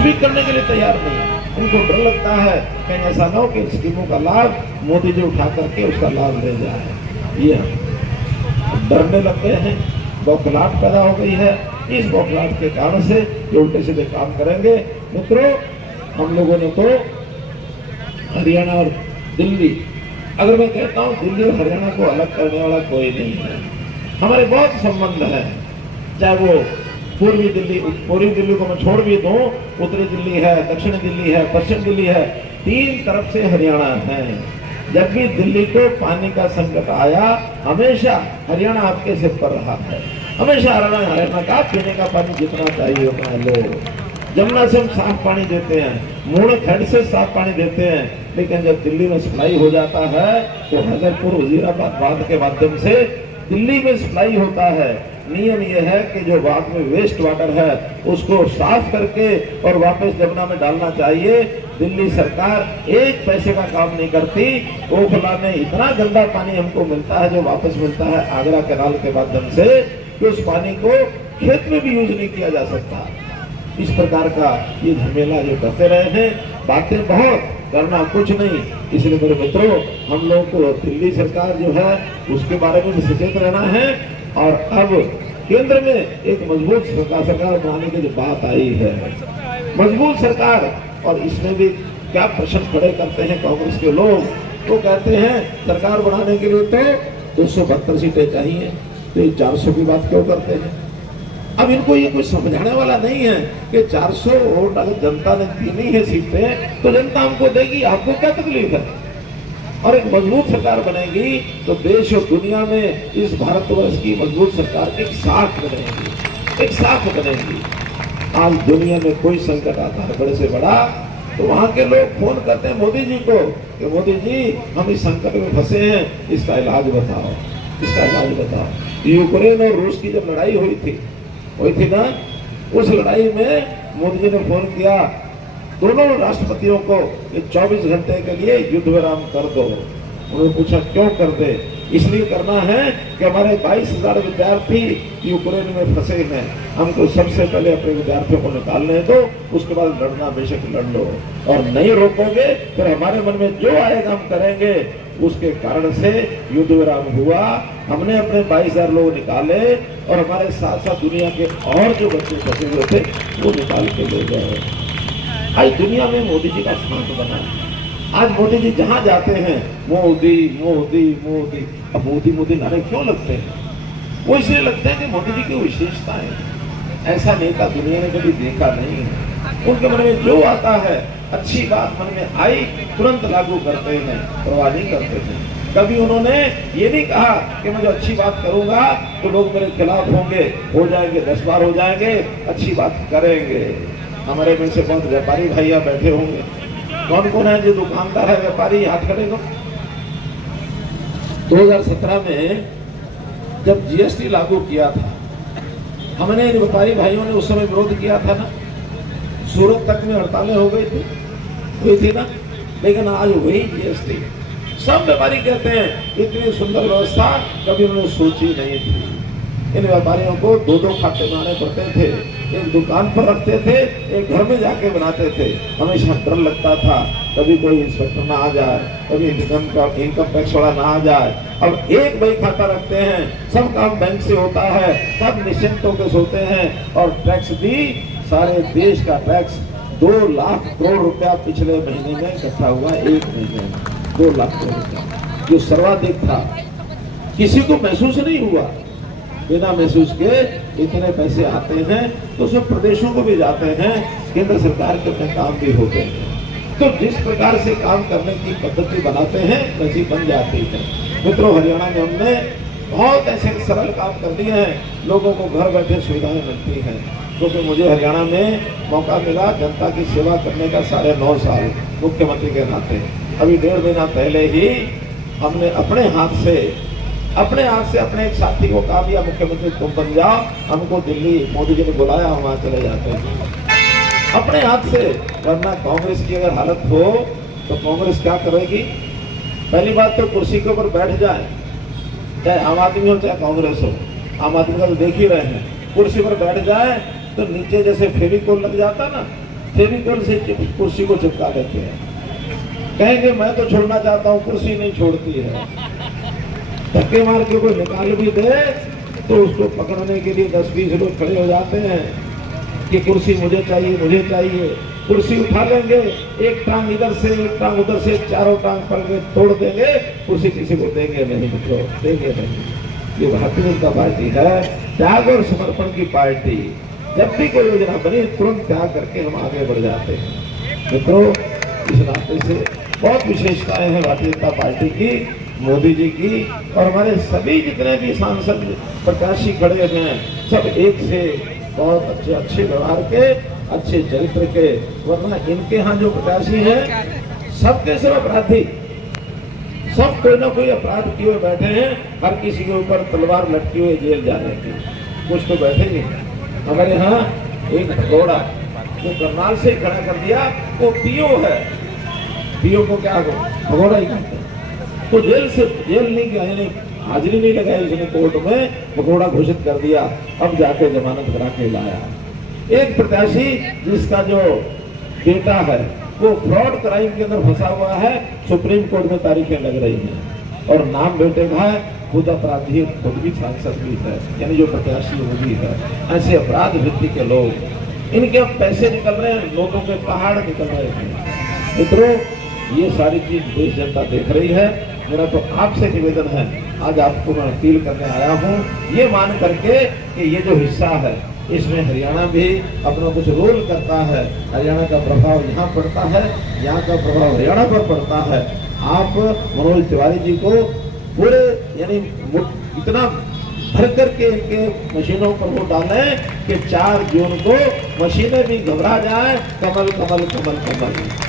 भी करने के लिए तैयार नहीं। उनको डर लगता है कहीं ऐसा ना हो कि स्कीमों का लाभ मोदी जी उठा करके उसका लाभ ले जाए। ये डरने लग गए हैं, बौखलाहट पैदा हो गई है। इस बौखलाहट के कारण से जो उल्टे सीधे काम करेंगे। मित्रों, हम लोगों ने तो हरियाणा और दिल्ली, अगर मैं कहता हूँ दिल्ली और हरियाणा को अलग करने वाला कोई नहीं है। हमारे बहुत संबंध है, चाहे वो पूर्वी दिल्ली को मैं छोड़ भी दूं, उत्तरी दिल्ली है, दक्षिण दिल्ली है, पश्चिम दिल्ली है, तीन तरफ से हरियाणा है। जब भी दिल्ली को पानी का संकट आया, हमेशा हरियाणा आपके सिर पर रहा है। हमेशा हरियाणा का पीने का पानी जितना चाहिए उतना लो। जमुना से हम साफ पानी देते हैं, मूण खंड से साफ पानी देते हैं, लेकिन जब दिल्ली में सप्लाई हो जाता है तो हजरपुर वजीराबाद बांध के माध्यम से दिल्ली में सप्लाई होता है। नियम यह है कि जो बाद में वेस्ट वाटर है उसको साफ करके और वापस जमुना में डालना चाहिए। दिल्ली सरकार एक पैसे का काम नहीं करती। ओखला में इतना गंदा पानी हमको मिलता है जो वापस मिलता है आगरा कैनाल के माध्यम से, कि उस पानी को खेत में भी यूज नहीं किया जा सकता। इस प्रकार का ये झमेला जो करते रहे हैं, बातें बहुत, करना कुछ नहीं। इसलिए मेरे मित्रों, हम लोग को दिल्ली सरकार जो है उसके बारे में भी सचेत रहना है। और अब केंद्र में एक मजबूत सरकार बनाने की जो बात आई है, मजबूत सरकार, और इसमें भी क्या प्रश्न खड़े करते हैं कांग्रेस के लोग। वो कहते हैं सरकार बनाने के लिए तो 272 सीटें चाहिए, तो ये 400 की बात क्यों करते हैं? अब इनको ये कुछ समझाने वाला नहीं है कि 400 वोट अगर जनता ने दी है सीटें तो जनता हमको देगी, आपको क्या तकलीफ है? और एक मजबूत सरकार बनेगी तो देश और दुनिया में इस भारतवर्ष की मजबूत सरकार एक साख बनेगी, एक साख बनेगी। आज दुनिया में कोई संकट आता है बड़े से बड़ा, तो वहां के लोग फोन करते हैं मोदी जी को कि मोदी जी हम इस संकट में फंसे हैं, इसका इलाज बताओ, इसका इलाज बताओ। यूक्रेन और रूस की जब लड़ाई हुई थी ना, उस लड़ाई में मोदी जी ने फोन किया दोनों राष्ट्रपतियों को कि 24 घंटे के लिए युद्ध विराम कर दो। उन्होंने पूछा क्यों कर दे? इसलिए करना है कि हमारे 22,000 विद्यार्थी यूक्रेन में फंसे हैं, हमको सबसे पहले अपने विद्यार्थियों को निकालने दो, उसके बाद लड़ना बेशक लड़ लो, और नहीं रोकोगे फिर हमारे मन में जो आएगा हम करेंगे। उसके कारण से युद्ध विराम हुआ, हमने अपने 22,000 लोग निकाले और हमारे साथ साथ दुनिया के और जो बच्चे फंसे हुए थे वो निकाल के ले गए। आज दुनिया में मोदी जी का स्थान बना है। आज मोदी जी जहां जाते हैं मोदी मोदी मोदी। अब मोदी मोदी नारे क्यों लगते हैं? वो इसलिए लगते हैं कि मोदी जी की विशेषता है। ऐसा नेता दुनिया ने कभी देखा नहीं है। उनके मन में जो आता है, अच्छी बात मन में आई, तुरंत लागू करते हैं, परवाह नहीं करते थे। कभी उन्होंने ये नहीं कहा कि मैं जो अच्छी बात करूंगा तो लोग मेरे खिलाफ होंगे, हो जाएंगे, 10 बार हो जाएंगे, अच्छी बात करेंगे। हमारे में से बहुत व्यापारी भैया बैठे होंगे, कौन कौन है जो दुकानदार है, व्यापारी, हाथ खड़े करो। 2017 में जब जीएसटी लागू किया था, हमने व्यापारी भाइयों ने उस समय विरोध किया था ना, सूरत तक में हड़तालें हो गई थी ना, लेकिन आज वही जीएसटी। सब व्यापारी कहते हैं इतनी सुंदर व्यवस्था कभी उन्होंने सोची नहीं थी। इन व्यापारियों को 2-2 खाते बनाने पड़ते थे, एक दुकान पर रखते थे, एक घर में जाके बनाते थे। हमेशा डर लगता था कभी कोई इंस्पेक्टर ना आ जाए, कभी इनकम टैक्स वाला ना आ जाए। अब एक बही खाता रखते हैं, सब काम बैंक से होता है, सब निश्चिंत होकर सोते हैं। और टैक्स भी सारे देश का टैक्स 2 लाख करोड़ रुपया पिछले महीने में इकट्ठा हुआ, एक महीने में 2 लाख करोड़ रुपया, जो सर्वाधिक था। किसी को महसूस नहीं हुआ, बिना महसूस के इतने पैसे आते हैं तो सब प्रदेशों को भी जाते हैं, केंद्र सरकार के अपने काम भी होते हैं। तो जिस प्रकार से काम करने की पद्धति बनाते हैं वैसी बन जाती है। मित्रों, हरियाणा में हमने बहुत ऐसे सरल काम कर दिए हैं, लोगों को घर बैठे सुविधाएं मिलती हैं। क्योंकि मुझे हरियाणा में मौका मिला जनता की सेवा करने का 9.5 साल मुख्यमंत्री के नाते। अभी 1.5 महीना पहले ही हमने अपने हाथ से अपने एक साथी को कहा दिया, मुख्यमंत्री तुम बन जाओ, हमको दिल्ली मोदी जी ने बुलाया, हम वहां चले जाते हैं अपने हाथ से। वरना कांग्रेस की अगर हालत हो तो कांग्रेस क्या करेगी? पहली बात तो कुर्सी के ऊपर बैठ जाए, चाहे आम आदमी हो चाहे कांग्रेस हो, आम आदमी का तो देख ही रहे हैं, कुर्सी पर बैठ जाए तो नीचे जैसे फेविकोल लग जाता ना, फेविकोल से कुर्सी को चिपका देते हैं, कहेंगे मैं तो छोड़ना चाहता हूँ, कुर्सी नहीं छोड़ती है। धक्के मार के कोई निकाल भी दे तो उसको पकड़ने के लिए 10-20 लोग खड़े हो जाते हैं कि कुर्सी मुझे चाहिए, मुझे चाहिए। कुर्सी उठा लेंगे, एक टांग इधर से एक टांग उधर से, चारों टांग पकड़ के तोड़ देंगे, कुर्सी किसी को देंगे नहीं, मित्रों देंगे नहीं। ये भारतीय जनता पार्टी है, त्याग और समर्पण की पार्टी। जब भी कोई योजना बनी तुरंत त्याग करके हम आगे बढ़ जाते हैं। मित्रों, इस नाते से बहुत विशेषताएं हैं भारतीय जनता पार्टी की, मोदी जी की, और हमारे सभी जितने भी सांसद प्रत्याशी खड़े हैं सब एक से बहुत अच्छे व्यवहार के, अच्छे चरित्र के। वरना इनके यहाँ जो प्रत्याशी हैं सबके सब अपराधी, सब कोई ना कोई अपराध किए बैठे हैं, हर किसी के ऊपर तलवार लटकी हुई जेल जाने की। कुछ तो बैठे नहीं। हमारे यहाँ एक भगोड़ा जो करनाल से खड़ा कर दिया, वो पीओ है, पीओ को क्या हो भगोड़ा ही कहते हैं। तो जेल नहीं गया, यानी हाजिरी नहीं लगाई उसने कोर्ट में, भगोड़ा घोषित कर दिया। अब जाके जमानत करा के लाया। एक प्रत्याशी जिसका जो बेटा है वो फ्रॉड क्राइम के अंदर फंसा हुआ है, सुप्रीम कोर्ट में तारीखें लग रही हैं, और नाम बेटे का है, खुद अपराधी, खुद भी सांसद भी है, यानी जो प्रत्याशी वो भी है। ऐसे अपराध वृत्ति के लोग, इनके अब पैसे निकल रहे हैं, लोगों के पहाड़ निकल रहे हैं। मित्रों, ये सारी चीज देश जनता देख रही है। मेरा तो आपसे निवेदन है, आज आपको मैं अपील करने आया हूँ, ये मान करके कि ये जो हिस्सा है इसमें हरियाणा भी अपना कुछ रोल करता है, हरियाणा का प्रभाव यहाँ पड़ता है, यहाँ का प्रभाव हरियाणा पर पड़ता है। आप मनोज तिवारी जी को पूरे यानी इतना भर करके इनके मशीनों पर वो डालें कि 4 जून को मशीनें भी घबरा जाए, कमल कमल कमल कमल।